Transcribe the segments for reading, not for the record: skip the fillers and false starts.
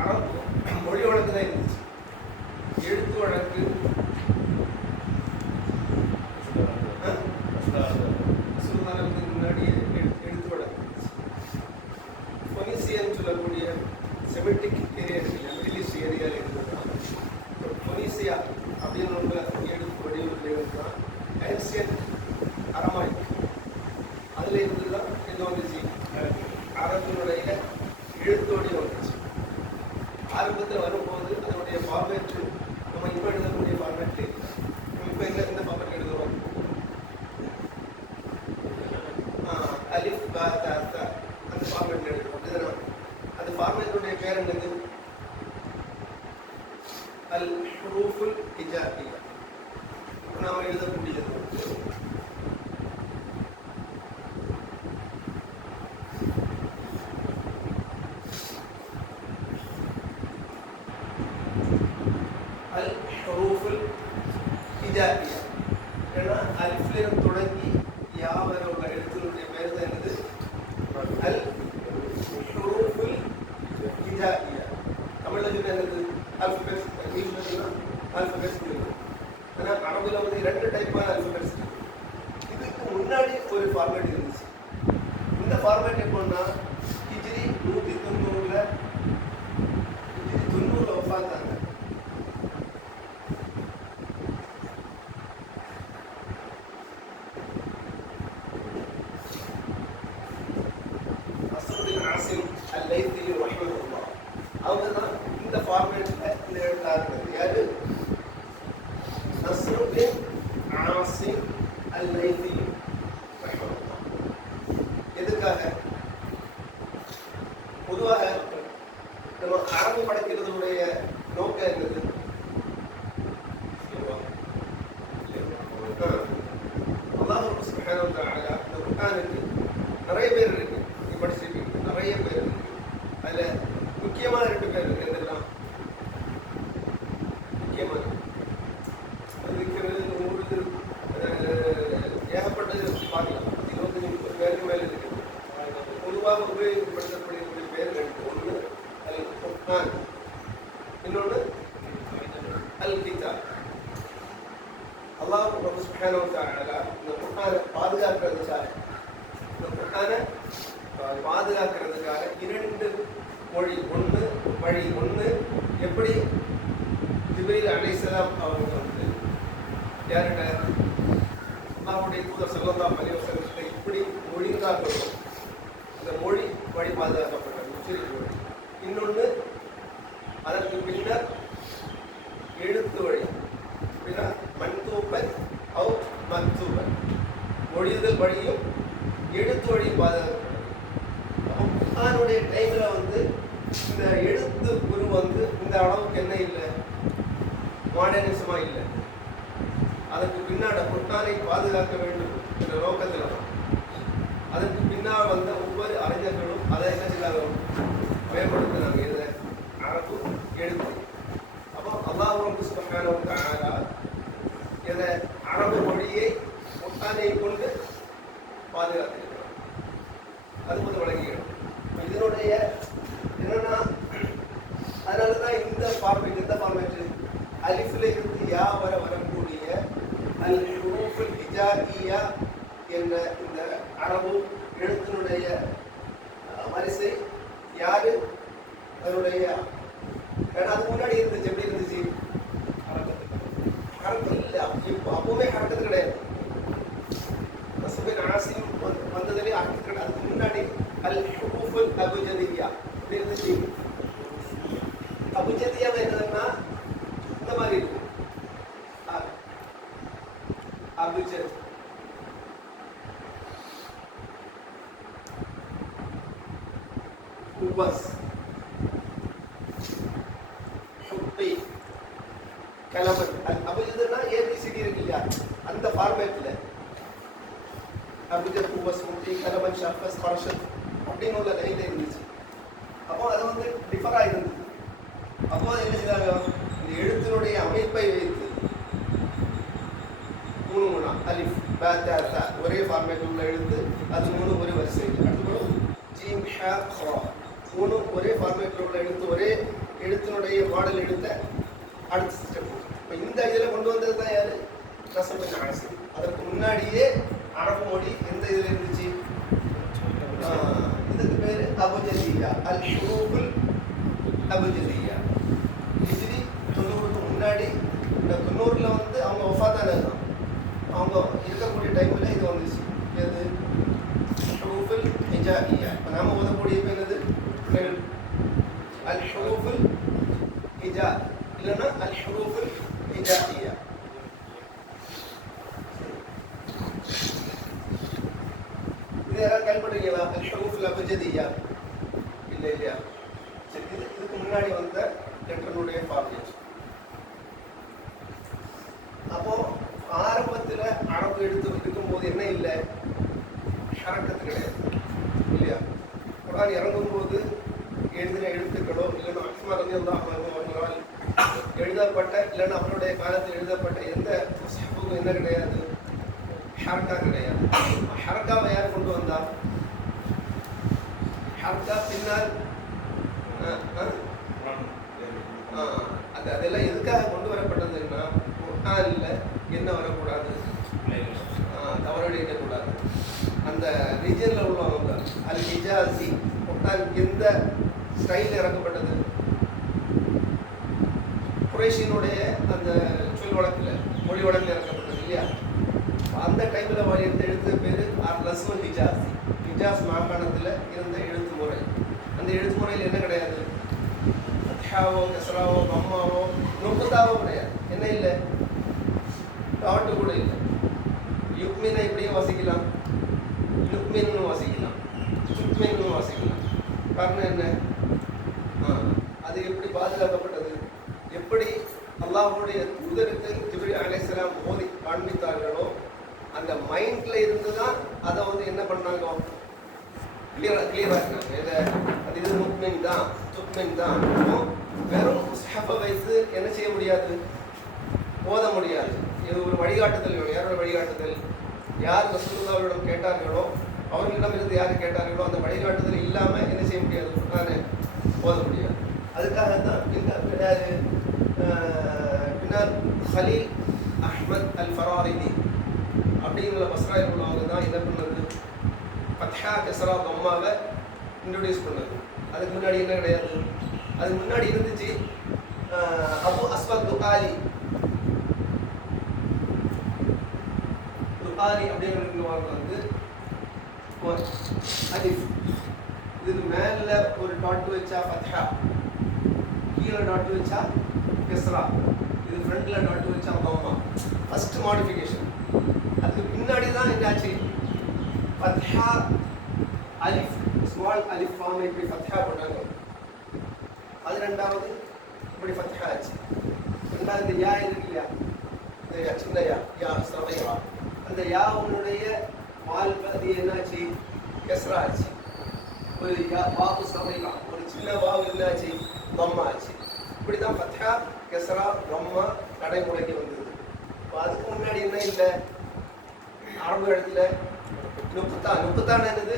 அரபு மொழி வழக்கு தான் இருந்துச்சு. எழுத்து வழக்கு சுல்தானுக்கு முன்னாடியே எழுத்து வழக்கு. பொனிசியன் சொல்லக்கூடிய செமெட்டிக் ஏரியா இருக்கு, மிடில் ஈஸ்ட் ஏரியாவில் இருந்ததுதான் பொனிசியா அப்படின்னு உள்ள எழுத்து வடிவத்தில் இருந்துதான் ஏன்சியன் அரமாய்க். அதில் இருந்து தான் என்ன வந்துச்சு, அரபினுடைய எழுத்து வடிவம் வந்துச்சு. ஆரம்பத்தில் வரும்போது அதனுடைய ஃபார்மேட்டு நம்ம இப்போ எழுதக்கூடிய ஃபார்மேட் இல்லை. இப்போ இந்த ஃபார்மேட் எழுதுவோம், அலிஃப் பா தா தா அந்த ஃபார்மேட் எழுதுவோம். இதுதான் அந்த ஃபார்மேட்டுடைய பேர் என்னது, அல் ஹுரூஃபுல் ஹிஜாஇய்யா. நாம் எழுதக்கூடியது அல் ஹுரூஃபுல் ஹிஜாஇய்யா. ஏன்னா அலிஃப்லிருந்து தொடங்கி யா வரை உள்ள எழுத்துக்களுடைய பேர் தான் என்னது, அல் ஹுரூஃபுல் ஹிஜாஇய்யா. தமிழில் சொன்ன என்னது, ஆல்ஃபபெட்ஸ். இங்கிலீஷில் சொன்னால் ஆல்ஃபபெட்ஸ் இருக்குது. ஆனால் அரபில் வந்து 2 டைப்பான ஆல்ஃபபெட்ஸ் இருக்குது. இதுக்கு முன்னாடி ஒரு ஃபார்மேட் இருந்துச்சு. இந்த ஃபார்மேட் எப்போன்னா ஹிஜ்ரி 190 ஹிஜ்ரி 90 வஃபாத்தாங்க. அவங்க தான் இந்த ஃபார்மேட்டில் இந்த எழுத்தாளர்கள். யாரு, நஸ்ருதீன் ஆசிம் அல்-லைத்தி ரஹ்மத்துல்லாஹ். எதுக்காக, பொதுவாக நம்ம அரபு படைக்கிறதுடைய நோக்கம் என்னது, அல்லாஹ் சுப்ஹானஹு வ தஆலா இந்த குர்ஆனுக்கு நிறைய பேர் இருக்கு, நீ படிச்சிருக்கீங்க, நிறைய பேர் இருக்கு. அதில் முக்கியமான 2 பேர் இருக்கு. எதெல்லாம் முக்கியமான இருக்கிறது, ஏகப்பட்டது பார்க்கலாம். 25 பேருக்கு மேலே இருக்கு. பொதுவாக உபயோகப்படுத்தக்கூடிய பேர் 2. ஒன்று அல் குர்ஆன், இன்னொன்று அல் கிதாப். அல்லாஹ் சுப்ஹானஹு வ தஆலா இந்த குர்ஆனை பாதுகாக்கிறதுக்காக, இந்த குர்ஆனை பாதுகாக்கிறதுக்காக 2 மொழி, ஒன்று வழி. ஒன்று எப்படி ஜிப்ரீல் அலைஹிஸ்ஸலாம் அவங்க வந்து யார்கிட்ட, அல்லாஹ்வுடைய தூதர் ஸல்லல்லாஹு அலைஹி வஸல்லம் இப்படி மொழிந்தார்களோ இந்த மொழி வழி பாதுகாக்கப்பட்டது, முஸ்லிம் மொழி. இன்னொன்று அதற்கு பின்னர் எழுத்து வழி, அப்படின்னா மன்தூபன் அவு மக்தூபன், மொழிதல் வழியும் எழுத்து வழியும் பாதுகாக்கப்பட்டது. குர்ஆனுடைய டைமில் வந்து இந்த எழுத்து குரு வந்து இந்த அளவுக்கு என்ன இல்லை, மாடர்னிசமாக இல்லை. அதற்கு பின்னாடி குர்ஆனை பாதுகாக்க வேண்டும் என்ற நோக்கத்தில் தான் அதற்கு பின்னால் வந்த ஒவ்வொரு அறிஞர்களும் அதை என்ன செய்தாங்க, மேம்படுத்தினாங்க. இதை அரபு எழுத்து. அப்போ அல்லாஹ் சுப்ஹானஹு வ தஆலா இதை அரபு மொழியை குர்ஆனை கொண்டு பாதுகாத்திருக்கிறார். அது முதல் வழங்குகிறோம். இதனுடைய என்னன்னா, அதனால தான் இந்த ஃபார்மேட் அலிஃப்ல இருந்து யா வரை வரக்கூடிய அல் ஹுரூஃபுல் ஹிஜாஇய்யா என்ற இந்த அரபு எழுத்தினுடைய வரிசை யாரு, அதனுடைய, ஏன்னா அது முன்னாடி இருந்துச்சு. எப்படி இருந்துச்சு, ஹரக்கத்து இல்லை. இப்போ அப்போவே ஹரக்கத்து கிடையாது. நஸ்ருதீன் ஆசிம் வந்ததுலேயே ஹரக்கத்து கிடையாது. அதுக்கு முன்னாடி அல் ஹுரூஃபுல் அபுஜதிய்யா எப்படி இருந்துச்சு. அபுஜதிய்யா என்னதுன்னா இந்த மாதிரி இருக்கு, அபுஜத், உபஸ், ஹுப்பி, கலமன். அபுஜத்னா ஏபிசிடி இருக்கு இல்லையா, அந்த ஃபார்மேட்டில் அபுஜத், உபஸ், ஹுப்பி, கலமன், ஷஃபஸ், பர்ஷத் அப்படின்னு உள்ள லைனில் இருந்துச்சு. அப்போ அது வந்து டிஃபராக இருந்தது. அப்போ என்ன செய்தாங்க, இந்த எழுத்தினுடைய அமைப்பை வைத்து 3 அலிஃப் பா தா தா ஒரே ஃபார்மேட் உள்ள எழுத்து, அது 3 ஒரே வரிசை. அடுத்து ஜீம் ஹா ஹா 3 ஒரே ஃபார்மேட்டில் உள்ள எழுத்து, ஒரே எழுத்தினுடைய மாடல் எடுத்த அடுத்த ஸ்டெப். இப்போ இந்த இதில் கொண்டு வந்தது தான் யாரு? நஸ்ப் பின் ஆசிம். அதற்கு முன்னாடியே அரபு மொழி எந்த இதில் இருந்துச்சு? இதுக்கு பேர் அபுஜதியா, அல் ஷுரூஃபுல் அபுஜதியா. ஹிஜ்ரி 90க்கு முன்னாடி, இந்த 90ல் வந்து அவங்க வஃபாத்தான தான், அவங்க இருக்கக்கூடிய டைமில் இது வந்துச்சு. எது? ஷுரூஃபுல் ஹிஜாஇயா. இப்போ நாம ஓதக்கூடிய என்னது? அல் ஷுரூஃபுல் ஹிஜா இல்லைன்னா அல் ஷுரூஃபுல் ஹிஜாஇயா. இது யாராவது கேள்விப்பட்டிருக்கீங்களா? அல் ஷுரூஃபுல் அபுஜதியா இல்லை இல்லையா? சரி, இதுக்கு முன்னாடி வந்த லெட்டருடைய ஃபார்மேட். அப்போ ஆரம்பத்தில் அரபு எடுத்து இருக்கும்போது என்ன இல்லை? ஹரக்கத்து கிடையாது இல்லையா? குர்ஆன் இறங்கும்போது எழுதின எழுத்துக்களோ இல்லைன்னா உஸ்மான் ரலியல்லாஹு அன்ஹு அவர்களால் எழுதப்பட்ட இல்லைன்னா அவருடைய காலத்தில் எழுதப்பட்ட எந்த முஸ்ஹஃபுக்கும் என்ன கிடையாது? ஹரக்கா கிடையாது. ஹரக்காவை யார் கொண்டு வந்தா? ஹரக்கா பின்னால் அதெல்லாம் எதுக்காக கொண்டு வரப்பட்டதுன்னா, குர்ஆன்ல என்ன வரக்கூடாது? தவறடிக்கக்கூடாது. அந்த ரீஜனில் உள்ளவங்க அல் ஹிஜாசி குர்ஆன் எந்த ஸ்டைலில் இறக்கப்பட்டது? குறைஷினுடைய அந்த சொல் வழக்கில், மொழி வழக்கில் இறக்கப்பட்டது இல்லையா? அந்த டைமில் எடுத்த எழுத்து பேர் ரஸ்முல் ஹிஜாஸ். ஹிஜாஸ் மாகாணத்தில் இருந்த எழுத்து முறை. அந்த எழுத்து முறையில் என்ன கிடையாது? ஃபத்ஹாவோ கஸ்ராவோ பம்மாவோ நுக்தாவோ கிடையாது. என்ன இல்லை? டாட்டு கூட இல்லை. யுக்மினை இப்படியும் வாசிக்கலாம், லுக்மின்னு வாசிக்கலாம், சுக்மின்னு வாசிக்கலாம். காரணம் என்ன? அது எப்படி பாதுகாக்கப்பட்டது? எப்படி அல்லாஹ்வுடைய தூதருக்கு ஜிப்ரீல் அலைஹிஸ்ஸலாம் ஓதி காண்பித்தார்களோ அந்த மைண்ட்ல இருந்து தான் அதை வந்து என்ன பண்ணாங்க? கிளியராக அது இது முக்மின் தான், துக்மின் தான். வெறும் முஸ்ஹஃபை வைத்து என்ன செய்ய முடியாது? ஓத முடியாது. இது ஒரு வழிகாட்டுதல் வேணும். யாரோட வழிகாட்டுதல்? யார் ரசூலுல்லாஹ்விடம் கேட்டார்களோ, அவர்களிடம் இருந்து யார் கேட்டார்களோ அந்த வழிகாட்டுதல் இல்லாமல் என்ன செய்ய முடியாது? குர்ஆனை ஓத முடியாது. அதுக்காக தான் பின்னால் ஹலீல் அஹ்மத் அல் ஃபராரிதி அப்படிங்கிற பஸ்ராயில் உள்ளவங்க தான் என்ன பண்ணது? ஃபத்ஹா கஸ்ரா தம்மாவை இன்ட்ரோடியூஸ் பண்ணது. அதுக்கு முன்னாடி என்ன கிடையாது? அதுக்கு முன்னாடி இருந்துச்சு அபு அஸ்வத் துஆலி. துஆலி அப்படிங்கிறவங்க வந்து அலிஃப், இதுக்கு மேலே ஒரு டாட் வச்சா ஃபத்ஹா, கீழே டாட் வச்சா கஸ்ரா, இது ஃப்ரண்ட்ல டாட் வச்சா தம்மா. First modification. அதுக்கு பின்னாடி தான் என்னாச்சு? ஃபத்ஹா அலிஃப், ஸ்மால் அலிஃப் ஃபார்ம் இப்படி ஃபத்ஹா பண்ணாங்க. அது ரெண்டாவது இப்படி ஃபத்ஹா ஆச்சு. ரெண்டாவது இந்த யா இருக்கு இல்லையா? இந்த சின்ன யா சமையா, அந்த யா உன்னுடைய வால் பகுதி என்னாச்சு? கஸ்ரா ஆச்சு. ஒரு யா வாவு சமையா, ஒரு சின்ன வாவு என்னாச்சு? தம்மா ஆச்சு. இப்படி தான் ஃபத்ஹா கஸ்ரா தம்மா நடைமுறைக்கு வந்தது. அதுக்கு முன்னாடி என்ன இல்லை? அரபு இடத்துல நுக்தா. நுக்தான் என்னது?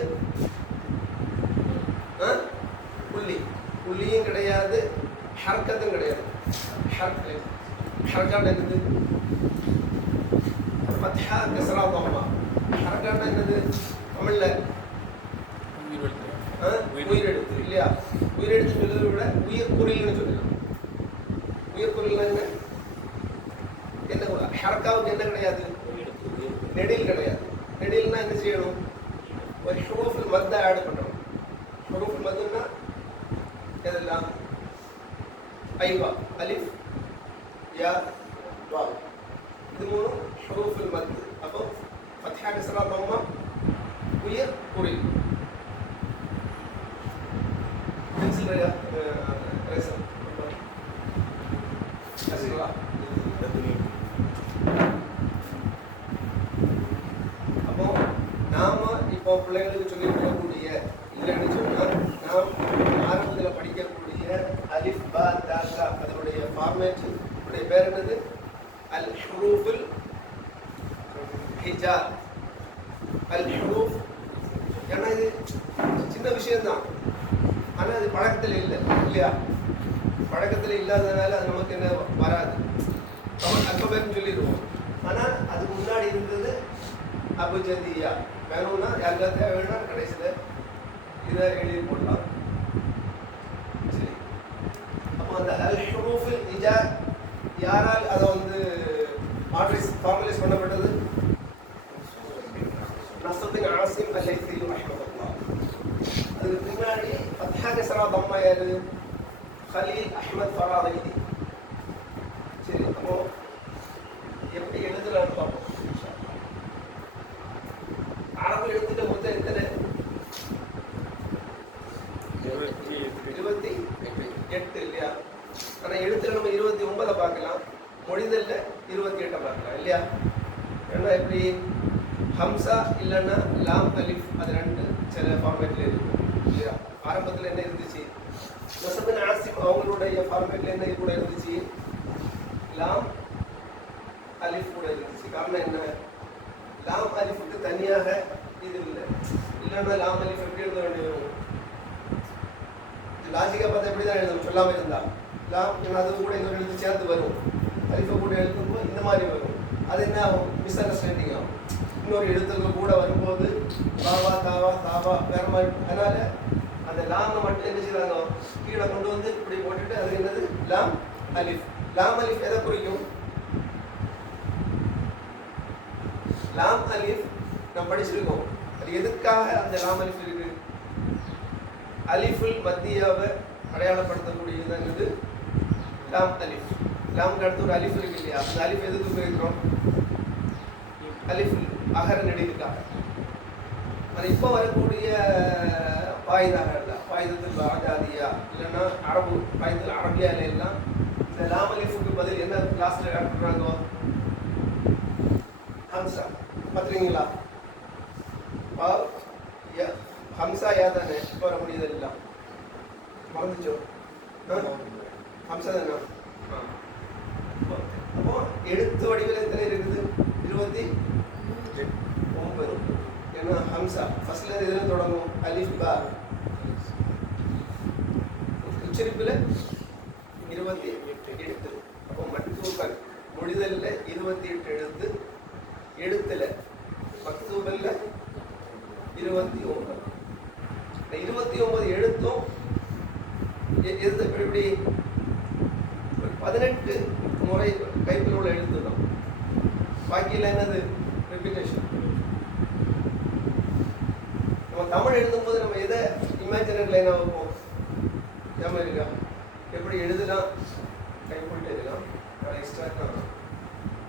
புள்ளி. புள்ளியும் கிடையாது, ஹர்கத்தும் கிடையாது. ஹர்கான் என்னது? ஃபத்ஹா கஸ்ரா தம்மா. ஹர்கான் என்னது? தமிழ்ல உயிரெழுத்து இல்லையா? உயிரெழுத்து சொல்றதை விட உயிர் குறில்னு சொல்லலாம். உயிர் குறில்னா என்ன? என்ன ஹர்காவுக்கு என்ன கிடையாது? நெடில் கிடையாது. நெடில்னா என்ன செய்யணும்? ஒரு ஷுரூஃபுல் மத்தை ஆட் பண்ணணும். ஷுரூஃபுல் மத்துன்னா எதெல்லாம்? ஐவா, அலிஃப், யா, வாவ். இது மூணும் ஷுரூஃபுல் மத். அப்போ ஃபத்ஹா கஸ்ரா தம்மா உயிர் குறில். பென்சில் ரேசர் சரிங்களா? அப்போ நாம இப்போ பிள்ளைங்களுக்கு சொல்லி கொடுக்கக்கூடிய இல்லைன்னு சொன்னால் நாம் ஆரம்பத்தில் படிக்கக்கூடிய அலிஃப் பா தா தா அதனுடைய ஃபார்மேட் உடைய பேர் என்னது? அல் ஹுரூஃபுல் ஹிஜா. அல் ஹுரூஃப். ஏன்னா இது சின்ன விஷயம்தான், ஆனால் அது பழக்கத்தில் இல்லை இல்லையா? பழக்கத்தில் இல்லாததுனால அது நமக்கு என்ன வராது, அல்பபெட்னு சொல்லிடுவோம். ஆனால் அதுக்கு முன்னாடி இருந்தது அபுஜதியா. வேணும்னா யாருக்காவது தேவைன்னா கடைசியில் இதை எழுதி போடலாம். சரி, அப்போ அந்த அல் ஹுரூஃபில் இஜார் யாரால் அதை வந்து ஃபார்மலைஸ் பண்ணப்பட்டது? நஸ்ர் பின் ஆசிம் அல்-லைத்தி ரஹ்மத்துல்லாஹ். அதுக்கு பின்னாடி ஃபத்ஹா கஸ்ரா தம்மா யாரு? கலீல் அஹ்மத் ஃபராதைதி. சரி, அப்போ எப்படி எழுதலாம்னு பார்ப்போம். அரபு எழுத்துட்டு மொத்தம் எத்தனை? 28 இல்லையா? ஆனா எழுத்துல நம்ம 29 பார்க்கலாம், மொழிதல்ல 28 பார்க்கலாம் இல்லையா? ஏன்னா எப்படி ஹம்சா இல்லைன்னா லாம் அலிஃப், அது ரெண்டு சில ஃபார்மேட்ல இருக்கும் இல்லையா? ஆரம்பத்தில் என்ன இருந்துச்சு? நஸ்பின் ஆசிம் அவங்களுடைய ஃபார்மேட்ல என்ன கூட இருந்துச்சு? லாம் அலிஃப் கூட இருந்துச்சு. காரணம் என்ன? லாம் அலிஃபுக்கு தனியாக இது இல்லை. இல்லைன்னா லாம் அலிஃப் எப்படி எழுத வேண்டி வரும்? லாஜிக்கா பார்த்தா எப்படி தான் எழுதணும்? சொல்லாமல் இருந்தா லாம் அது கூட இன்னொரு எழுத்து சேர்த்து வரும். அலிஃபை கூட எழுதும்போது இந்த மாதிரி வரும். அது என்ன ஆகும்? மிஸ் அண்டர்ஸ்டாண்டிங் ஆகும். இன்னொரு எழுத்துக்கள் கூட வரும்போது தாவா தாவா தாவா வேற மாதிரி. அதனால அந்த லாமை மட்டும் என்ன செய்யறாங்க? கீழே கொண்டு வந்து இப்படி போட்டுட்டு அது என்னது? லாம் அலிஃப். லாம் அலிஃப் எதை குறிக்கும்? லாம் அலிஃப் நம்ம படிச்சிருக்கோம். அது எதுக்காக அந்த லாம் அலிஃப் இருக்கு? அலிஃபுல் மத்தியாவை அடையாளப்படுத்தக்கூடியதுதான் இது லாம் அலிஃப். லாமுக்கு அடுத்து ஒரு அலிஃப் இருக்கு இல்லையா? அந்த அலிஃப் எதுக்கு உபயோகிக்கிறோம்? அலிஃபுல் அகர நெடிலுக்காக. அது இப்போ வரக்கூடிய பாயுதாக இல்லை, பாயுதத்தில் ஆஜாதியா இல்லைன்னா அரபு பாயுதத்தில் அரபியால எல்லாம் இந்த லாம் அலிஃபுக்கு பதில் என்ன கிளாஸ்ல ஆட் பண்ணுறாங்க? ஹம்சா. பார்த்துருக்கீங்களா? ஹம்சா யா தானே இப்போ வர முடியுது எல்லாம் மறந்துச்சோ? ஹம்சா தானே. அப்போ எழுத்து வடிவில் எத்தனை இருக்குது? 29. ஏன்னா ஹம்சா ஃபர்ஸ்ட்ல இதில் தொடங்கும். அலிஃப் பா. உச்சரிப்பில் 28 எழுத்து. அப்போ மக்தூபல் மொழிதல்ல 28 எழுத்து, எழுத்துல மக்தூபல்ல 29. 29 எழுத்தும் எழுத்து எப்படி? 18 முறை கைப்பில் உள்ள எழுத்து தான். பாக்கியில் என்னது? ரெப்பிட்டேஷன். நம்ம தமிழ் எழுதும்போது நம்ம எதை இமேஜினரி லைனாக வைப்போம்? ஞாபகம் இருக்கா? எப்படி எழுதலாம்? கை போட்டு எழுதலாம். எக்ஸ்ட்ரா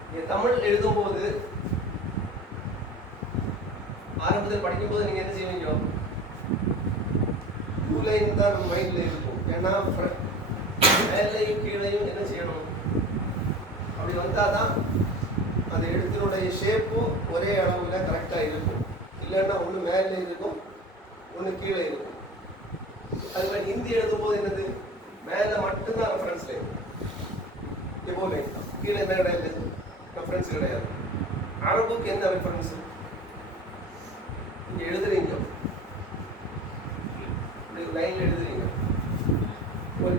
நீங்கள் தமிழ் எழுதும்போது ஆரம்பத்தில் படிக்கும்போது நீங்கள் என்ன செய்வீங்க? 2 லைன் தான் நம்ம மைண்டில் இருக்கும். ஏன்னா மேலையும் கீழையும் என்ன செய்யணும்? அப்படி வந்தால் தான் அந்த எழுத்தினுடைய ஷேப்பும் ஒரே அளவில் கரெக்டாக இருக்கும். இல்லைன்னா ஒன்று மேலே இருக்கும், ஒன்று கீழே இருக்கும். அது மாதிரி ஹிந்தி எழுதும்போது என்னது? மேலே மட்டும்தான் ரெஃபரன்ஸ் லைன், எப்போ லைன், கீழே என்ன கிடையாது, ரெஃபரன்ஸ் கிடையாது. அரபுக்கு என்ன ரெஃபரன்ஸ்? இங்கே எழுதுறீங்க, இப்படி ஒரு லைனில் எழுதுறீங்க, ஒரு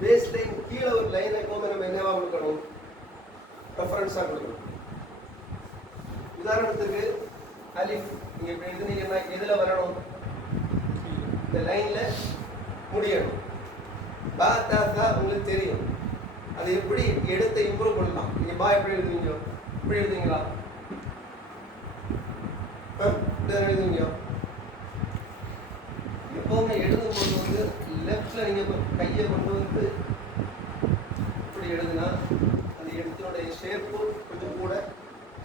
பேஸ் லைன் கீழே ஒரு லைனை எப்போவுமே நம்ம என்னவா கொடுக்கணும்? ரெஃபரன்ஸாக கொடுக்கணும். உதாரணத்துக்கு அலிஃப் நீங்கள் இப்படி எழுதுனீங்கன்னா எதில் வரணும்? இந்த லைனில் முடியணும். பா தா தா உங்களுக்கு தெரியும். அது எப்படி எடுத்து இம்ப்ரூவ் பண்ணலாம்? நீங்கள் பா எப்படி எழுதுவீங்க? இப்படி எழுதுவீங்களா? எழுதுவீங்க. எப்போவுமே எழுதும்போது வந்து லெஃப்டில் நீங்கள் கையை கொண்டு வந்து இப்படி எழுதுனா அந்த எழுத்தினுடைய ஷேப்பு கொஞ்சம் கூட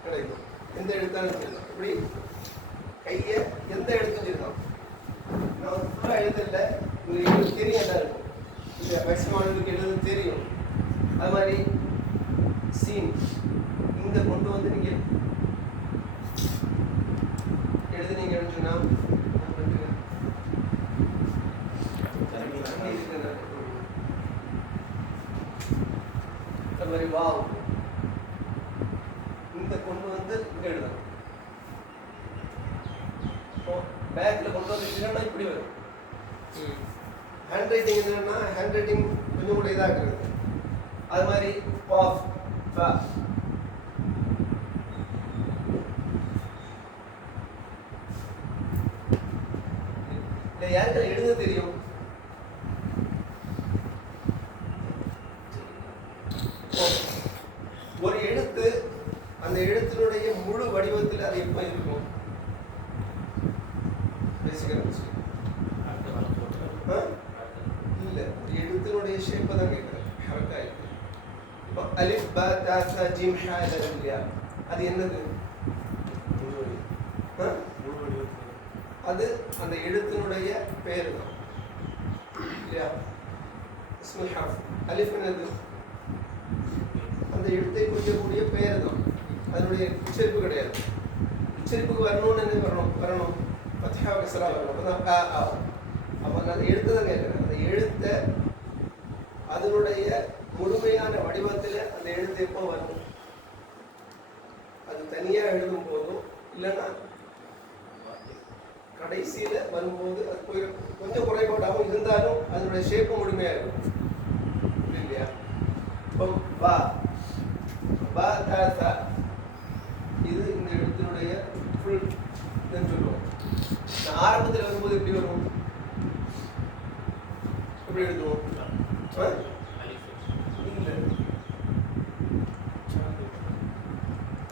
கிடைக்கும். எந்த எழுத்தாலும் சொல்லலாம். இப்படி கையை எந்த எழுத்தும் சொல்லலாம். நான் ஃபுல்லாக எழுதல, உங்களுக்கு தெரியும் என்ன இருக்கும். இந்த மேக்ஸிமம் எழுத தெரியும். அது மாதிரி சீன் இங்கே கொண்டு வந்து நீங்கள் எழுதுனீங்கன்னு சொன்னால் அது மாதிரி வாவ் இங்கே கொண்டு வந்து இங்கே எழுதணும். பேக்கில் கொண்டு வந்து இல்லைன்னா இப்படி வரும். ஹேண்ட் ரைட்டிங் என்னன்னா ஹேண்ட் ரைட்டிங் கொஞ்சம் கூட இதாகிறது. அது மாதிரி பாஃப் ஃபா யாருக்கு எழுத தெரியும்? ஒரு எழுத்து அந்த எழுத்தினுடைய முழு வடிவத்தில் அது எப்ப இருக்கும்? இல்ல, எழுத்தினுடைய ஷேப்பை தான் கேட்கிறேன். கரெக்டா இருக்கு. அலிஃப் பா தா சா ஜீம் ஹா இல்லையா, அது என்னது? அது அந்த எழுத்தினுடைய பேரு தான் இல்லையா? இஸ்முல் ஹர்ஃப். அலிஃப் என்னது? அந்த எழுத்தை குறிக்கக்கூடிய பெயர் தான், அதனுடைய உச்சரிப்பு கிடையாது. உச்சரிப்புக்கு வரணும்னு என்ன வரணும்? ஃபத்ஹா கஸ்ரா வரணும். அப்பதான் ஆ ஆ. அப்போ நான் அந்த எழுத்தை தான் கேட்குறேன். அந்த எழுத்தை அதனுடைய முழுமையான வடிவத்தில் அந்த எழுத்து எப்போ வரும்? அது தனியாக எழுதும் போதும், இல்லைன்னா கடைசியில் வரும்போது அது கொஞ்சம் குறைபாடாகவும் இருந்தாலும் அதனுடைய ஷேப்பு முழுமையாக இருக்கும் இல்லையா? இப்போ வா பா தா தா, இது இந்த எழுத்தினுடைய ஃபுல் சொல்லுவோம். ஆரம்பத்தில் வரும்போது எப்படி வரும்? எப்படி எழுதுவோம்? இல்லை,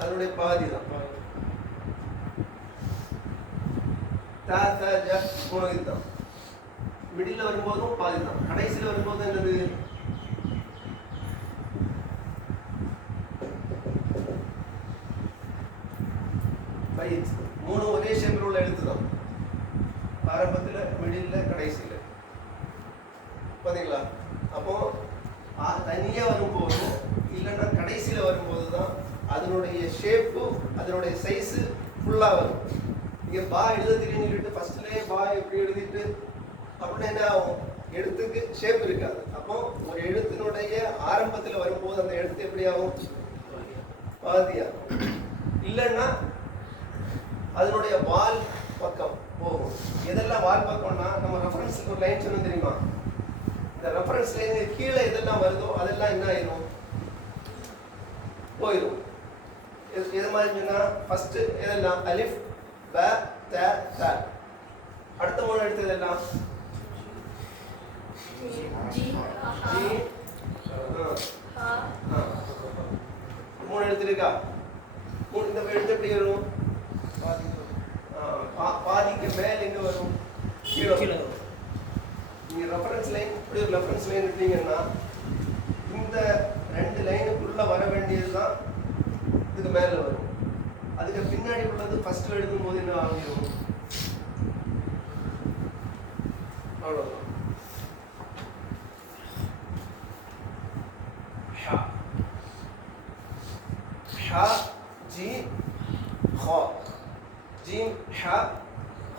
அதனுடைய பாதி தான். தா தா ஜ மூணு தான். மிடில் வரும்போதும் பாதி தான். கடைசியில் வரும்போது என்னது? மூணு ஒரே ஷேப்பில் உள்ள எழுத்து தான். ஆரம்பத்தில், மிடில், கடைசியில். பார்த்தீங்களா? அப்போ தனியாக வரும்போதும் இல்லைன்னா கடைசியில் வரும்போது தான் அதனுடைய ஷேப்பு அதனுடைய சைஸு ஃபுல்லாக வரும். இங்கே பா எழுத தெரியும்னு சொல்லிட்டு ஃபர்ஸ்ட்லேயே பா எப்படி எழுதிட்டு அப்படின்னா என்ன ஆகும்? எழுத்துக்கு ஷேப் இருக்காது. அப்போ ஒரு எழுத்தினுடைய ஆரம்பத்தில் வரும்போது அந்த எழுத்து எப்படி ஆகும்? பாதியா. இல்லைன்னா அதனுடைய வால் பக்கம் போகும். எதெல்லாம் வால் பக்கம்னா, நம்ம ரெஃபரன்ஸுக்கு ஒரு லைன் சொன்னோம் தெரியுமா? இந்த ரெஃபரன்ஸ் லைன் கீழே எதெல்லாம் வருதோ அதெல்லாம் என்ன ஆயிரும்? போயிடும். எது மாதிரி சொன்னா, ஃபர்ஸ்ட் எதெல்லாம்? அலிஃப் ப த த. அடுத்த மூணு எழுத்து எதெல்லாம்? மூணு எழுத்து இருக்கா? இந்த எழுத்து எப்படி வரும்? பாதிக்கு மேல் எங்க வரும்? கீழே வரும். நீங்க ரெஃபரன்ஸ் லைன் இப்படி ஒரு ரெஃபரன்ஸ் லைன் எடுத்தீங்கன்னா இந்த ரெண்டு லைனுக்குள்ள வர வேண்டியதுதான் இதுக்கு மேல வரும். அதுக்கு பின்னாடி உள்ளது ஃபர்ஸ்ட் எழுதும் போது என்ன ஆகிரும்? அவ்வளவுதான். ஹா ஜீம் ஹா, ஜீம் ஹா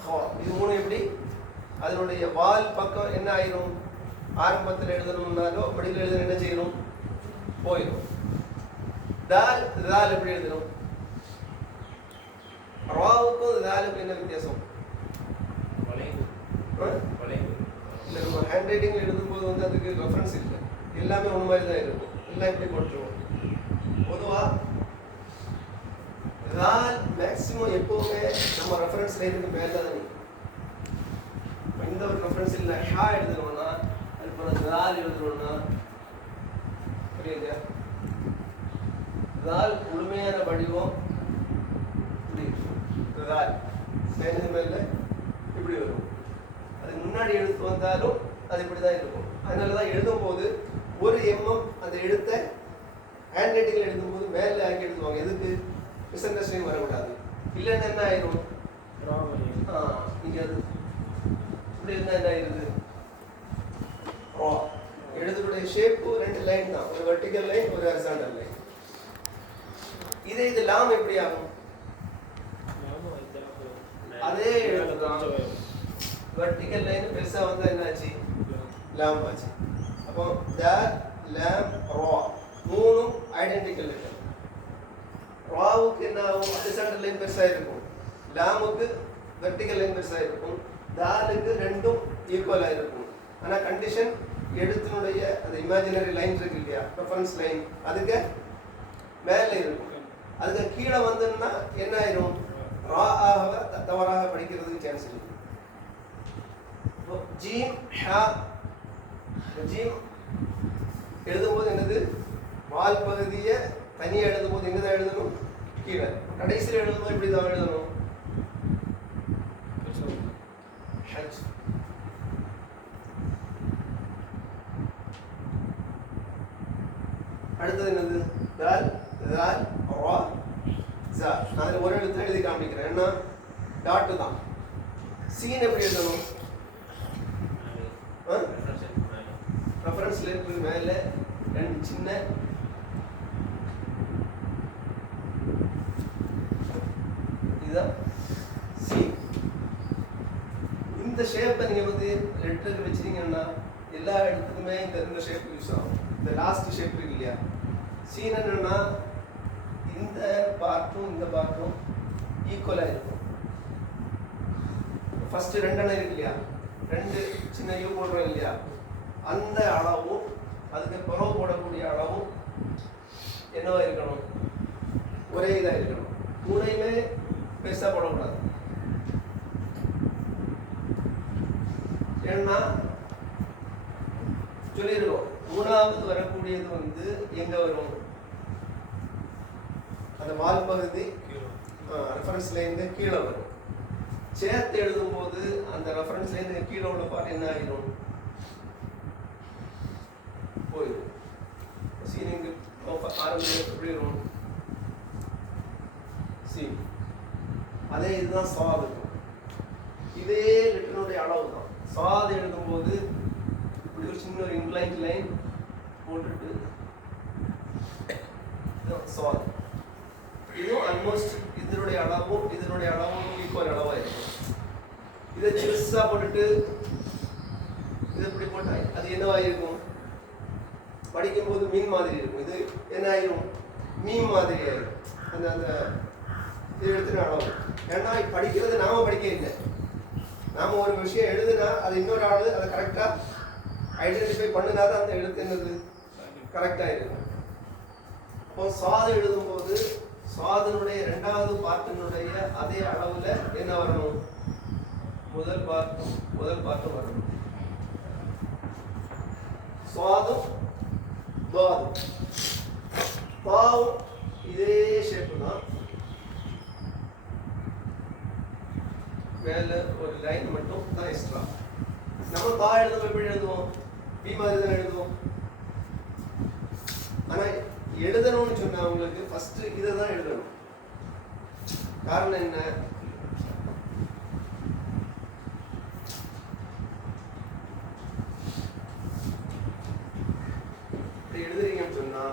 ஹா, இது மூணு எப்படி? அதனுடைய வால் பக்கம் என்ன ஆயிரும்? ஆரம்பத்தில் எழுதணும்னாலோ மிடில் எழுதணும் என்ன செய்யணும்? போயிடும். தால் தால் எப்படி எழுதணும்? ராவுக்கும் தாலுக்கும் என்ன வித்தியாசம்? இல்லை, நம்ம ஹேண்ட் ரைட்டிங் எழுதும்போது வந்து அதுக்கு ரெஃபரன்ஸ் இல்லை, எல்லாமே ஒன்று மாதிரி தான் இருக்கும். எல்லாம் எப்படி போட்டுருவோம்? பொதுவாக தால் மேக்சிமம் எப்போவுமே நம்ம ரெஃபரன்ஸ் லைனுக்கு மேலே தான் இருக்கும். இந்த ஒரு ரெஃபரன்ஸ் இல்லை, ஷா எழுதணும்னா அது போல தால் எழுதணும்னா புரியுது? தால் முழுமையான வடிவம் தால் சைனது மேல இப்படி வரும். அதுக்கு முன்னாடி எழுத்து வந்தாலும் அது இப்படி தான் இருக்கும். அதனால தான் எழுதும்போது ஒரு எம்எம் அந்த எழுத்தை ஹேண்ட் ரைட்டிங்கில் எழுதும்போது மேலே ஆக்கி எழுதுவாங்க. எதுக்கு? மிஸ் அண்டர்ஸ்டாண்டிங் வரக்கூடாது. இல்லைன்னா என்ன ஆயிரும்? நீங்கள் அது இப்படி இருந்தால் என்ன ஆயிருது? எழுதுடைய ஷேப்பு ரெண்டு லைன் தான், ஒரு வெர்டிக்கல் லைன், ஒரு ஹரிசாண்டல் லைன். இதே இது லாம் எப்படி ஆகும்? அதே எழுத்து தான், வெர்டிக்கல் லைன் பெருசா வந்தா என்னாச்சு? லாம் ஆச்சு. அப்போ தால் லாம் ரா மூணும் ஐடென்டிக்கல் லெட்டர். ராவுக்கு என்ன ஆகும்? ஹரிசாண்டல் லைன் பெருசா இருக்கும், லாமுக்கு வெர்டிக்கல் லைன் பெருசா இருக்கும், தாலுக்கு ரெண்டும் ஈக்குவலா இருக்கும். ஆனால் கண்டிஷன் எழுத்தினுடைய அந்த இமேஜினரி லைன் இருக்கு இல்லையா, ரெஃபரன்ஸ் லைன், அதுக்கு மேலே இருக்கும். அதுக்கு கீழே வந்துன்னா என்ன ஆயிரும், ரா ஆக தவறாக படிக்கிறதுக்கு சான்ஸ் இருக்கு. ஜீம் ஹா, ஜீம் எழுதும்போது என்னது, வால் பகுதியை தனியாக எழுதும்போது எங்கே தான் எழுதணும், கீழே. கடைசியில் எழுதும்போது இப்படி தான் எழுதணும், ஹஜ். அடுத்தது என்னது, தால், தால், ரா, ஜா. நான் அதில் ஒரு எழுத்து எழுதி காமிக்கிறேன், என்ன டாட்டு தான். சீன் எப்படி எழுதணும், ரெஃபரன்ஸ்ல இருக்கு மேலே ரெண்டு சின்ன இதுதான் சி. இந்த ஷேப்பை நீங்கள் வந்து லெட்டருக்கு வச்சிருக்கீங்கன்னா எல்லா இடத்துக்குமே இந்த ஷேப் யூஸ் ஆகும். இந்த லாஸ்ட் ஷேப் இருக்கு இல்லையா, சீன் என்னன்னா இந்த பார்ட்டும் இந்த பார்ட்டும் ஈக்குவலாக இருக்கும். ஃபர்ஸ்ட் ரெண்டெண்ணம் இருக்கு இல்லையா, ரெண்டு சின்ன யூ போடுறோம் இல்லையா, அந்த அளவும் அதுக்கு புறவு போடக்கூடிய அளவும் என்னவா இருக்கணும், ஒரே இதாக இருக்கணும். மூணையுமே பெருசாக போடக்கூடாது. ஏன்னா சொல்லிடுவோம், மூணாவது வரக்கூடியது வந்து எங்க வரும், அந்த வால் பகுதி ரெஃபரன்ஸ்ல இருந்து கீழே வரும். சேர்த்து எழுதும் போது அந்த ரெஃபரன்ஸ்ல இருந்து கீழே உள்ள பாட்டு என்ன ஆகிடும், போயிடும். சீனிங் ஆரம்பிச்சு எப்படி வரும், சி. அதே இதுதான் சாது, இதே லெட்டருடைய அளவு தான். சாது எழுதும்போது இப்படி ஒரு சின்ன ஒரு இன்க்ளைன் லைன் போட்டுட்டு சாது. இதுவும் ஆல்மோஸ்ட் இதனுடைய அளவும் ஈக்குவல் அளவாக இருக்கும். இதை சிறுசாக போட்டுட்டு இது இப்படி போட்டால் அது என்னவாக இருக்கும், படிக்கும்போது மீன் மாதிரி இருக்கும். இது என்ன ஆயிரும், மீன் மாதிரி ஆயிரும். அந்த அந்த இது எழுத்துன அளவு. ஏன்னா படிக்கிறது நாம படிக்க இல்லை, நாம ஒரு விஷயம் எழுதுனா அது இன்னொரு ஆளு அதை கரெக்டாக ஐடென்டிஃபை பண்ணினா தான் அந்த எழுத்து என்னது கரெக்டாக இருக்கும். அப்போ சாது எழுதும்போது சாதனுடைய இரண்டாவது பார்ட்டினுடைய அதே அளவுல என்ன வரணும், முதல் பார்ட்டும் வரணும். சுவாதும் பாதும் பாவும் இதே ஷேப்பு தான், மேல ஒரு லைன் மட்டும் தான் எக்ஸ்ட்ரா. நம்ம பா எழுதும் எப்படி எழுதுவோம், பி மாதிரி தான் எழுதுவோம். ஆனா எழுதணும்னு சொன்னா உங்களுக்கு ஃபர்ஸ்ட் இதை தான் எழுதணும். காரணம் என்ன, இப்படி எழுதுறீங்கன்னு சொன்னா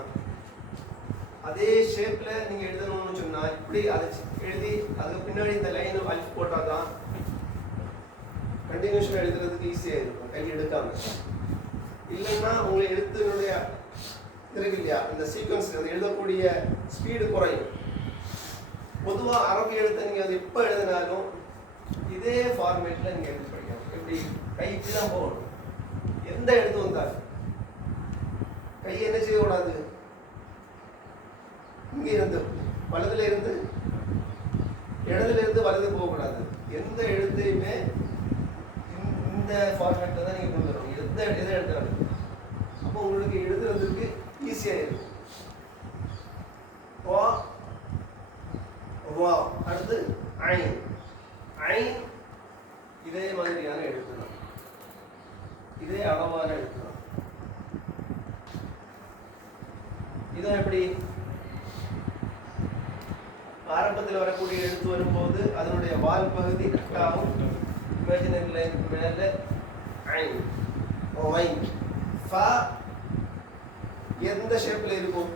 அதே ஷேப்ல நீங்க எழுதணும்னு சொன்னா இப்படி அதை எழுதி அதுக்கு பின்னாடி இந்த லைன் அல்ஃப் போட்டாதான் கண்டினியூஷன் எழுதுறதுக்கு ஈஸியா இருக்கும், கை எடுக்காம. இல்லைன்னா உங்களை எழுத்தினுடைய இருக்கு இல்லையா, இந்த சீக்வன்ஸ் எழுதக்கூடிய ஸ்பீடு குறையும். பொதுவாக அரபி எழுத்தை நீங்கள் அது எப்போ எழுதினாலும் இதே ஃபார்மேட்டில் நீங்கள் எழுதி படிக்கணும். எப்படி கைக்கு தான் போகணும். எந்த எழுத்து வந்தாலும் கை என்ன செய்யக்கூடாது, இங்கே இருந்து வலதுல இருந்து இடதுல இருந்து வலது போகக்கூடாது. எந்த எழுத்தையுமே இந்த ஃபார்மேட்டில் தான் நீங்கள் கொண்டு வரணும், எதை எழுதுறாங்க. அப்போ உங்களுக்கு எழுதுறதுக்கு ஈஸியாக இருக்கும். வா வா, அடுத்து ஐன். ஐன் இதே மாதிரியான எழுத்துதான், இதே அளவான எழுத்துதான். இதான் எப்படி ஆரம்பத்தில் வரக்கூடிய எழுத்து வரும்போது அதனுடைய வால் பகுதி கட்டாகும். இமேஜினரி லைனுக்கு மேலே ஐன் ஒயின். ஃபா எந்த ஷேப்ல இருக்கும்,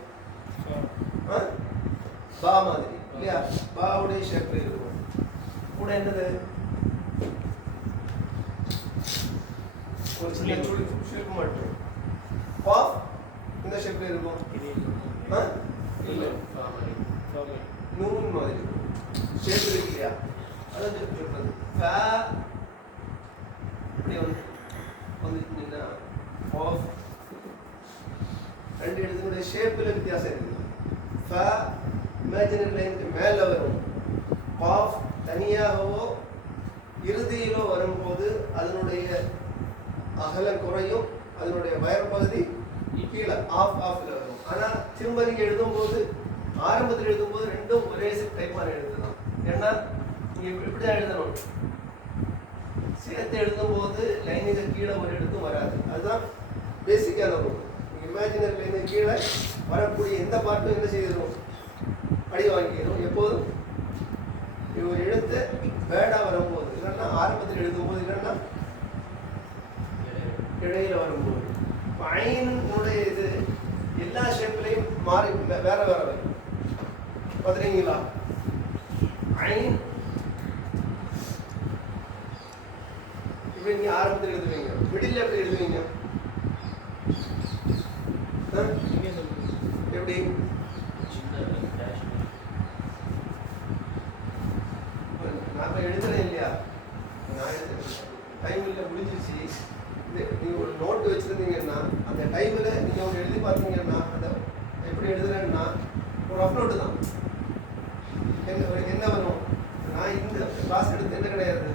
பா மாதிரி இல்லையா, பாவுடைய ஷேப்ல இருக்கும். கூட என்னது ஒரு சின்ன சுழிப்பு மட்டும். பா இந்த ஷேப்ல இருக்கும், இல்லை நூன் மாதிரி ஷேப் இருக்கு இல்லையா, அதான் சொல்றது. ஃபா இப்படி வந்து ரெண்டு எழுத்தினுடைய ஷேப்பில் வித்தியாசம் இருக்குது. ஃப இமேஜினரி லைனுக்கு மேலே வரும், காஃப் தனியாகவோ இறுதியிலோ வரும்போது அதனுடைய அகலம் குறையும், அதனுடைய வயற்பகுதி கீழே ஆஃப்ல வரும். ஆனால் திரும்ப நீங்கள் எழுதும்போது ஆரம்பத்தில் எழுதும்போது ரெண்டும் ஒரே டைப்பான எழுத்து தான். ஏன்னா நீங்கள் இப்படி தான் எழுதணும். சேர்த்து எழுதும்போது லைனுக்கு கீழே ஒரு எழுத்தும் வராது. அதுதான் பேசிக்கான ரூல். இமேஜினரி லைனுக்கு கீழே வரக்கூடிய எந்த பாட்டும் என்ன செய்யணும், அடி வாங்கிக்கணும். எப்போதும் ஒரு எழுத்து வேர்டாக வரும்போது, இல்லைன்னா ஆரம்பத்தில் எழுதும்போது, இல்லைன்னா இடையில வரும்போது. ஐனுடைய இது எல்லா ஷேப்லையும் மாறி வேற வேற வரும். பார்த்துறீங்களா? ஐன் இப்படி நீங்க ஆரம்பத்தில் எழுதுவீங்க, மிடில் எப்படி எழுதுவீங்க? எப்படி? நான் எழுதுறேன் இல்லையா, நான் எழுதுறேன் டைமில் முடிஞ்சிச்சு. நீங்கள் ஒரு நோட்டு வச்சுருந்தீங்கன்னா அந்த டைமில் நீங்கள் ஒன்று எழுதி பார்த்தீங்கன்னா அந்த எப்படி எழுதுறேன்னா ஒரு ரஃப் நோட்டு தான். என்ன வரும், நான் இந்த கிளாஸ் எடுத்து என்ன கிடையாது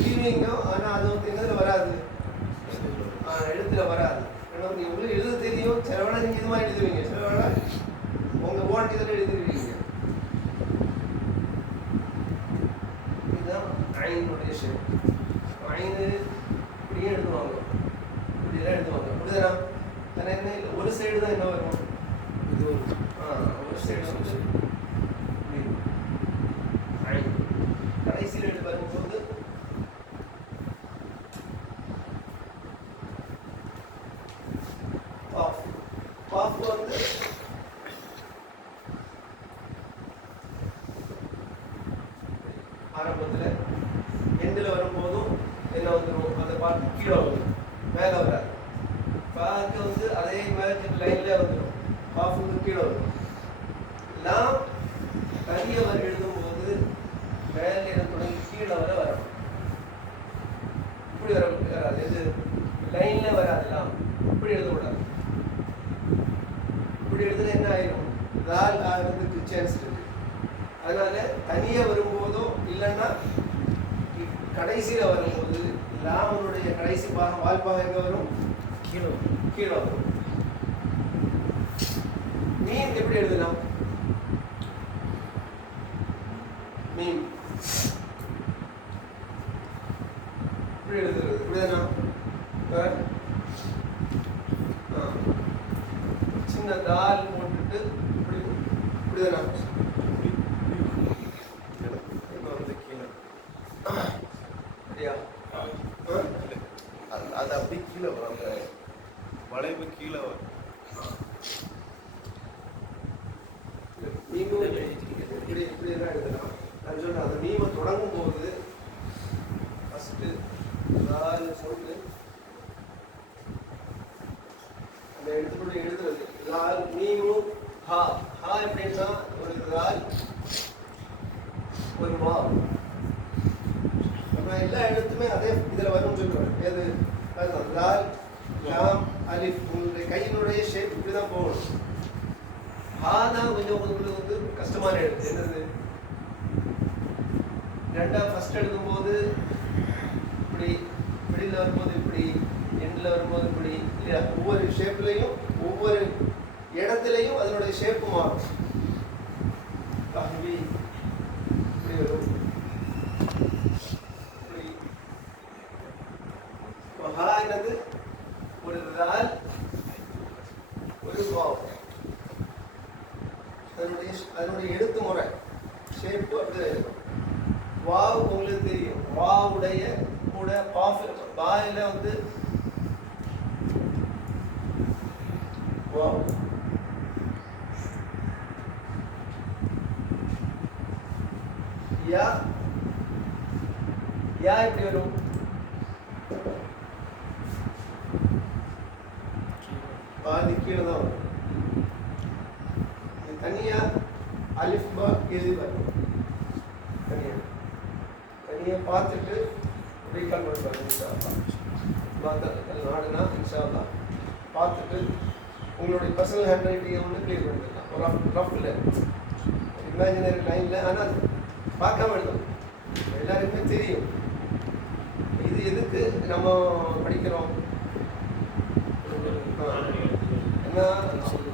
லீவிங்க, ஆனால் அது வந்து என்னதில் வராது, எழுத்துல வராது. ஏன்னா நீங்கள் உங்களுக்கு எழுத தெரியும், சில வேளை நீங்கள் இது மாதிரி எழுதுவீங்க, சில வேளை உங்கள் ஓன் இதில் எழுதிருவீங்க. இதுதான் ஐனுடைய ஷேப். ஐனு இப்படியே எழுதுவாங்க, இப்படிலாம் எழுதுவாங்க. அப்படிதானா? ஆனால் என்ன இல்லை, ஒரு சைடு தான் என்ன வரும், இது ஒரு சைடு வந்து ஐன். கடைசியில் எழுதி வரும்போது காஃப் வந்து ஆரம்பத்தில் எண்டில் வரும்போதும் என்ன வந்துடும், அந்த பாட்டு கீழே வந்துடும், மேலே வராது. பாக்கு வந்து அதே மாதிரி லைன்ல வந்துடும், காஃப் வந்து கீழே வரும். லாம் தனியவர் எழுதும்போது மேலே தொடங்கி கீழே வரணும். இப்படி வராது, இது லைன்ல வராதுலாம். இப்படி எழுதக்கூடாது. இப்படி எழுதுனா என்ன ஆயிடும், லால் ஆகிறதுக்கு சான்ஸ் இருக்கு. அதனால தனியா வரும்போதோ இல்லைன்னா கடைசியில் வரும்போது லாமனுடைய கடைசி பாகம் வால்பாகம் எங்க வரும், கீழே கீழே வரும். மீன் எப்படி எழுதலாம், மீன் இப்படி எழுதுறது, இப்படிதானா? சின்ன தால் போட்டுட்டு இப்படி இப்படிதானா? அது அப்படி கீழே வரும், அந்த வளைவு கீழே வரும். மீமும் இப்படி இப்படி எல்லாம் எழுதலாம். நான் சொல்றேன், அந்த மீமை தொடங்கும் போது ஃபஸ்ட்டு சொல்லிட்டு அந்த எழுத்துக்களுடைய எழுதுறது லால் மீமும் ஹா. ஹா எப்படின்னா ஒரு லால் ஒரு வா. நம்ம எல்லா எழுத்துமே அதே இதில் வரும்னு சொல்லுவேன். எது அதுதான் லால் லாம் அலிஃப். உங்களுடைய கையினுடைய ஷேப் இப்படி தான் போகணும். ஹா தான் கொஞ்சம் உங்களுக்கு வந்து கஷ்டமான எழுத்து. என்னது, ரெண்டாவது ஃபர்ஸ்ட் எழுதும்போது இப்படி, மிடில் வரும்போது இப்படி, எண்டில் வரும்போது இப்படி இல்லையா? ஒவ்வொரு ஷேப்லையும் ஒவ்வொரு இடத்துலையும் அதனுடைய ஷேப்பு மாறும். இப்படி வரும். ஹா என்னது, ஒரு ரால் ஒரு வாவ். அதனுடைய எழுத்து முறை ஷேப்பு அப்படிதான் இருக்கும். வாவ் உங்களுக்கு தெரியும், வாவுடைய கூட பாயில வந்து வாவ். யா யா எப்படி வரும், பாதி கீழே தான் வரும். தனியா அலிஃப் பா எழுதி பாருங்க, தனியா பார்த்துட்டு ரீகால் பண்ணி பாருங்க. இன்ஷா அல்லாஹ் நாடுனா இன்ஷா அல்லாஹ் பார்த்துட்டு உங்களுடைய பர்சனல் ஹேண்ட் ரைட்டிங்கை வந்து கிளியர் பண்ணிடலாம். ஒரு ரஃபில் இமேஜினரி லைனில், ஆனால் பார்க்காம எழுதணும். எல்லாருக்குமே தெரியும் இது எதுக்கு நம்ம படிக்கிறோம். ஏன்னா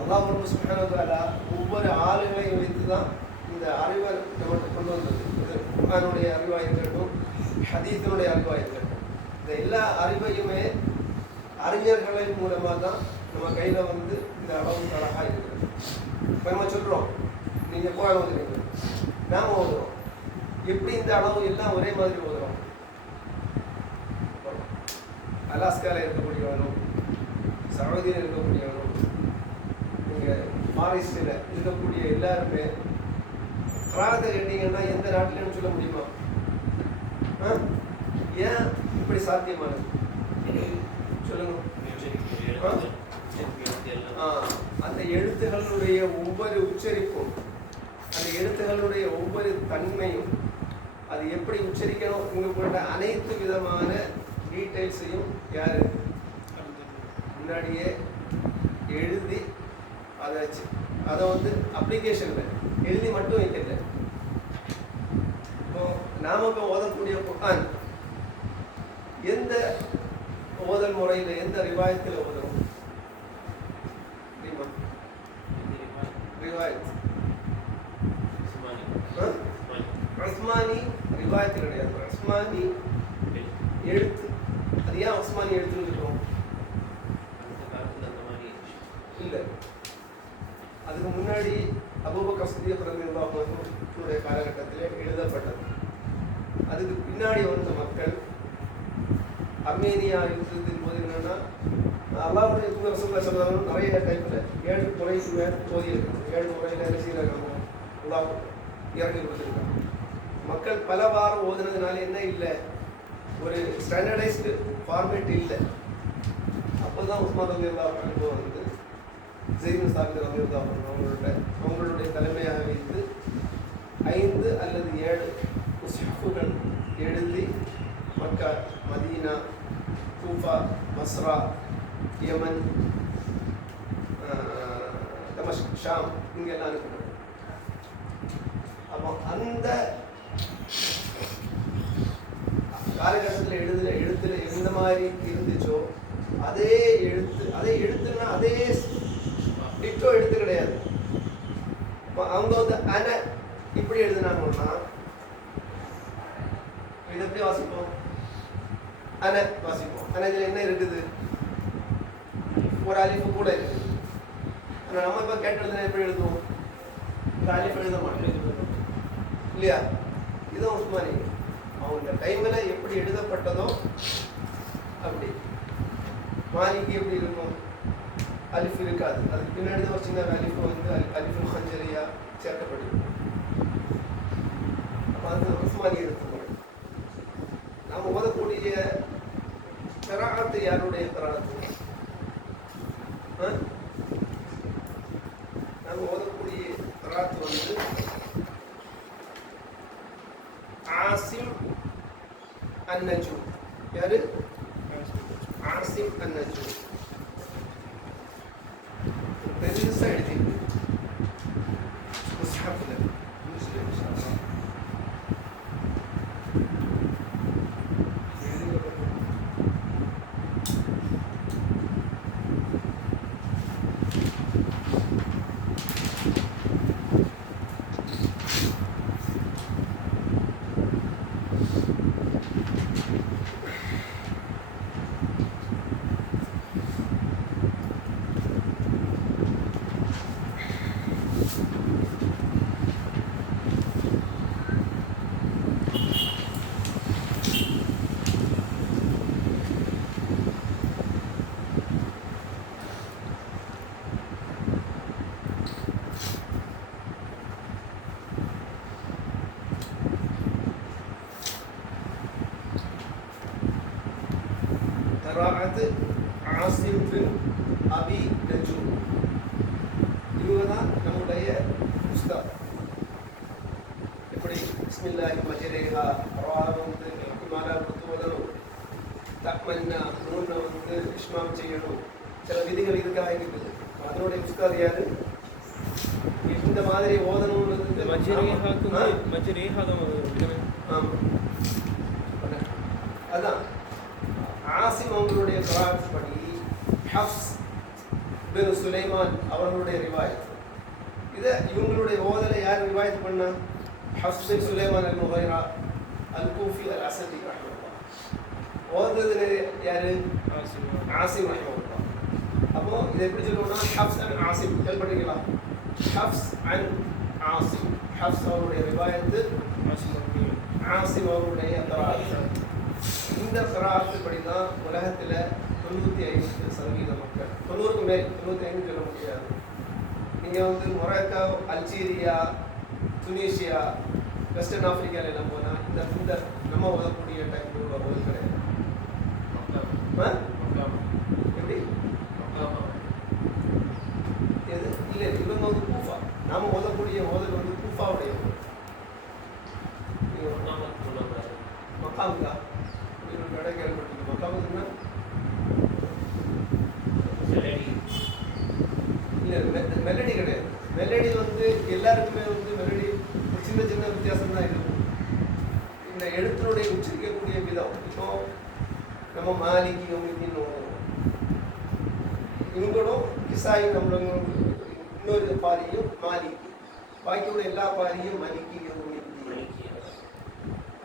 அல்லாஹ் சுப்ஹானஹு வ தஆலா ஒவ்வொரு ஆளுங்களையும் வைத்து தான் இந்த அறிவை நம்மகிட்ட கொண்டு வந்தது. இது குர்ஆனுடைய அறிவாக இருக்கட்டும், ஹதீஸினுடைய அறிவாக இருக்கட்டும், இந்த எல்லா அறிவையுமே அறிஞர்களின் மூலமாக தான் நம்ம கையில் வந்து இந்த அளவு அழகாக இருக்குது. இப்போ நம்ம சொல்கிறோம், நீங்கள் குர்ஆன் ஓதுறீங்க, நாம் ஓதுறோம், எப்படி இந்த அளவு எல்லாம் ஒரே மாதிரி ஓதுறோம்? அலாஸ்காவில் இருக்கக்கூடியவனும், சவுதியில் இருக்கக்கூடியவனும், இங்கே ஃபாரஸ்டில் இருக்கக்கூடிய எல்லாருமே கிராத்தை கேட்டீங்கன்னா எந்த நாட்டிலன்னு சொல்ல முடியுமா? ஏன் இப்படி சாத்தியமானது சொல்லுங்க. அந்த எழுத்துகளுடைய ஒவ்வொரு உச்சரிப்பும், அந்த எழுத்துகளுடைய ஒவ்வொரு தன்மையும், அது எப்படி உச்சரிக்கணும் இங்கே அனைத்து விதமான டீட்டெயில்ஸையும் யார் முன்னாடியே எழுதி அதை வந்து அப்ளிகேஷனில் எழுதி மட்டும் வைக்கல. இப்போ நாம இப்போ ஓதக்கூடிய குர்ஆன் எந்த ஓதல் முறையில், எந்த ரிவாயத்தில் ஓதுறோம் தெரியுமா? ரிவாயத் உஸ்மானி ரிவாயத்து கிடையாது, உஸ்மானி எழுத்து. அது ஏன் உஸ்மானி எழுத்துன்னு இருக்கோம்? இல்லை, அதுக்கு முன்னாடி அபூபக்கர் சித்திக் ரலியல்லாஹு அன்ஹுடைய காலகட்டத்திலே எழுதப்பட்டது. அதுக்கு பின்னாடி வந்த மக்கள் அர்மேனியா யுத்தத்தின் போது என்னன்னா, அல்லாஹ்வுடைய தூதர் ரசூலுல்லாஹி ஸல்லல்லாஹு அலைஹி வஸல்லம் நிறைய டைப்ல 7 முறைக்கு மேல் ஓதி இருக்காங்க. 7 முறையில் என்ன செய்யறாங்க? அல்லாஹ் இறங்கி கொடுத்துருக்காங்க. மக்கள் பல வாரம் ஓதுனதுனால என்ன இல்லை, ஒரு ஸ்டாண்டர்டைஸ்டு ஃபார்மேட் இல்லை. அப்போதான் உஸ்மான் ரலியல்லாஹு அன்ஹு வந்து ஸெய்த் சாபித் ரலியல்லாஹு அன்ஹு அவங்களுடைய தலைமையாக வைத்து 5 அல்லது 7 முஸ்ஹஃபுகள் எழுதி மக்கா, மதீனா, கூஃபா, பஸ்ரா, யமன், தமஸ்க், ஷாம் இங்கெல்லாம் அனுப்பினாங்க. அப்போ அந்த காலகட்டத்தில் எழுத்துல எந்த மாதிரி இருந்துச்சோ அதே எழுத்துன்னா அதே டிட்டோ எழுத்து கிடையாது. அவங்க வந்து அன இப்படி எழுதுனாங்கன்னா இது எப்படி வாசிப்போம்? அன வாசிப்போம். ஆனால் இதில் என்ன இருக்குது? ஒரு அலிஃபு கூட இருக்குது. ஆனால் நம்ம இப்போ கேட்டெழுதுனா எப்படி எழுதுவோம்? ஒரு அலிஃப் எழுத மாட்டோம் இல்லையா? இதுதான் உஸ்மானி. அவங்க டைமில் எப்படி எழுதப்பட்டதோ அப்படி. மாலிக்கு எப்படி இருக்கும்? அலிஃப் இருக்காது, அதுக்கு பின்னாடி தான் ஒரு சின்ன அலிஃப் வந்து அலிஃபுல் ஹஞ்சரியா சேர்க்கப்பட்டிருக்கும். அப்போ அது உஸ்மானி இருக்கும். நாம் ஓதக்கூடிய கிராஅத்து யாருடைய கிராஅத்து? நாம் ஓதக்கூடிய கிராஅத்து வந்து ஆசிம் அன்-நஜூம். யாரு? ஆசிம் அன்-நஜூம். பெருசா எழுதிருக்கு முஸ்ஹஃப்ல. முஸ்லிம் இன்ஷாஅல்லாஹ் கிராஅத்து ஆசிம் பின் அபி நஜூம். இவங்க தான் நம்முடைய உஸ்தாத். எப்படி பிஸ்மில்லாஹி மஜ்ரேஹா, ரா வந்து இமாலா கொடுத்து ஓதணும், தக்மன்னா நூனை வந்து இஷ்மாம் செய்யணும், சில விதிகள் இதுக்காக இருக்குது. அதனுடைய உஸ்தாத் யாரு? இந்த மாதிரி ஓதணும்ன்றது அதான் ஆசிம் அவங்களுடைய கராத் படி ஹஃப்ஸ் பின் சுலைமான் அவர்களுடைய ரிவாயத். இதை இவங்களுடைய ஓதலை யார் ரிவாயத் பண்ணா? ஹஃப்ஸ் பின் சுலைமான் அல் முஹைரா அல் கூஃபி அல் அஸதி ரஹ்மத்துல்லாஹ். ஓதுறது யாரு? ஆசிம் ரஹ்மத்துல்லாஹ். அப்போ இதை எப்படி சொல்லணும்னா ஹஃப்ஸ் அன் ஆசிம் கேள்விப்பட்டீங்களா? ஹஃப்ஸ் அன் ஆசிம். ஹஃப்ஸ் அவருடைய ரிவாயத்து, ஆசிம் அவருடைய கராத். இந்த கராத்து படி தான் உலகத்தில் 95% மக்கள், 90க்கு மேல், 95 சொல்ல முடியாது. நீங்கள் வந்து மொராக்கோ, அல்ஜீரியா, துனிஷியா, வெஸ்டர்ன் ஆப்பிரிக்காவில் எல்லாம் போனால் இந்த நம்ம ஓதக்கூடிய டைப் உள்ள ஓது கிடையாது. எப்படி எது இல்லை, இவங்க வந்து கூஃபா. நாம ஓதக்கூடிய ஓதல் வந்து கூஃபாவுடைய மக்காமுக்கா அப்படின்னு கடை கேள்விப்பட்டிருக்கு. மக்காமுக்குன்னா இல்லை, மெலடி கிடையாது. மெலடி வந்து எல்லாருக்குமே வந்து மெலடி சின்ன சின்ன வித்தியாசம் தான் இருக்கும். இந்த எழுத்தினுடைய உச்சரிக்கக்கூடிய விதம். இப்போ நம்ம மாலிக்கு யோமித்தின்னு ஓதுறோம். இவங்களும் கிசாயி நம்மளும் இன்னொரு பாரியும் மாலிக்கு, பாக்கியோட எல்லா பாரியும் மலிக்கு யோமித்தி.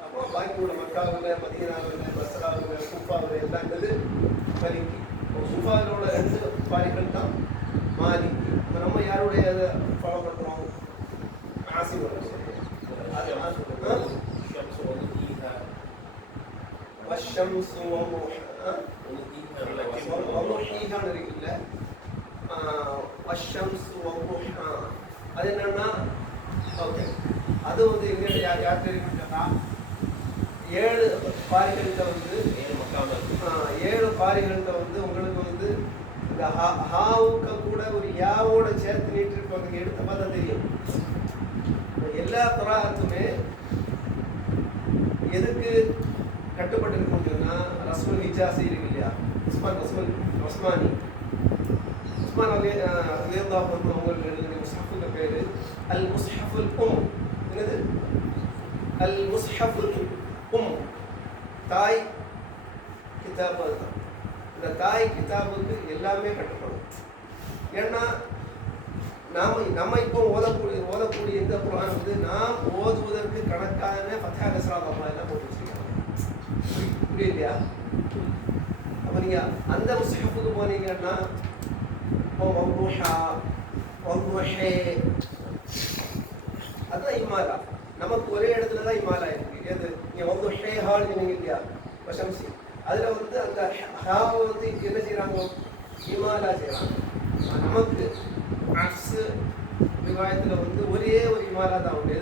அப்போ பாக்கியோட மக்காவில், மதீனாவில், பஸ்ராவில், குஃபாவில் எல்லாங்கிறது மலிக்கு. குஃபாவிலோட 2 பாரிகள் தான் மாலிக்கு. இப்போ நம்ம யாருடைய அதை ஃபாலோ பண்ணுறோம்? ஆசிம் والشمس وضحاها இருக்குல்ல, والشمس وضحاها அது என்னன்னா ஓகே, அது வந்து எங்க யார் தெரியுமா? 7 பாரிகள்கிட்ட வந்து 7 பாரிகள்கிட்ட வந்து உங்களுக்கு வந்து இந்த ஹாவுக்கு கூட ஒரு யாவோட சேர்த்து நீட்டிருப்பாங்க. எடுத்த பார்த்தா தெரியும். எல்லா குராத்துமே எதுக்கு கட்டுப்பட்டு இருக்குன்னா, ரஸ்முல் ஹிஜாசி இருக்கு இல்லையா, உஸ்மானி ரலியல்லாஹு அன்ஹு அவங்க எழுதின முஸ்ஹஃபுக்கு பேரு அல் முஸ்ஹஃபுல் உம். என்னது? அல் முஸ்ஹஃபுல் உம், தாய் கிதாபு. அதுதான் இந்த தாய் கிதாபுக்கு எல்லாமே கட்டுப்படும். ஏன்னா நம்ம இப்போ ஓதக்கூடிய இந்த குர்ஆன் வந்து நாம் ஓதுவதற்கு கணக்கான ஃபத்ஹா கஸ்ரா தம்மா எல்லாம் போட்டு வச்சிருக்காங்க. புரியலையா? அப்போ நீங்கள் அந்த முஸ்ஹஃபுக்கு போனீங்கன்னா அதுதான் இமாலா. நமக்கு ஒரே இடத்துல தான் இமாலா இருக்கு. எது? நீங்கள் வந்து ஹேஹால் சொன்னீங்க இல்லையா, வசம்சி, அதில் வந்து அந்த ஹாவை வந்து என்ன செய்கிறாங்க? இமாலா செய்கிறாங்க. நமக்கு அக்ஸு ரிவாயத்தில் வந்து ஒரே ஒரு இமாலா தான் உண்டு.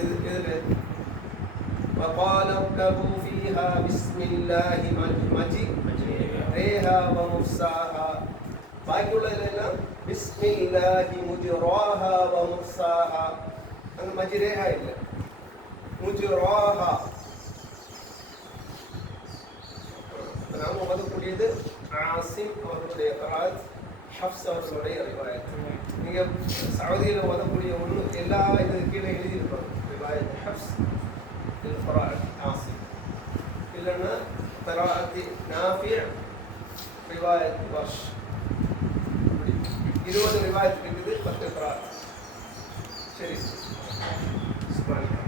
எதில் وقال اركبوا فيها بسم الله مجريها ومرساها. باقي உள்ளதெல்லாம் بسم الله مجراها ومرساها. அங்க மஜ்ரேஹா இல்லை, முஜ்ராஹா. நாம ஓதக்கூடியது ஆசிம் அவர்களுடைய கராத், ஹஃப்ஸ் அவர்களுடைய ரிவாயத். நீங்க சவுதியில் ஓதக்கூடிய ஒன்று எல்லா இது கீழே எழுதியிருப்பாங்க. ரிவாயத் ஹஃப்ஸ், قراءة عاصم، إلنا قراءة نافع، رواية ورش. 20 رواية இருக்குது, 10 قراءة. சரி, சுப்ஹானல்லாஹ்.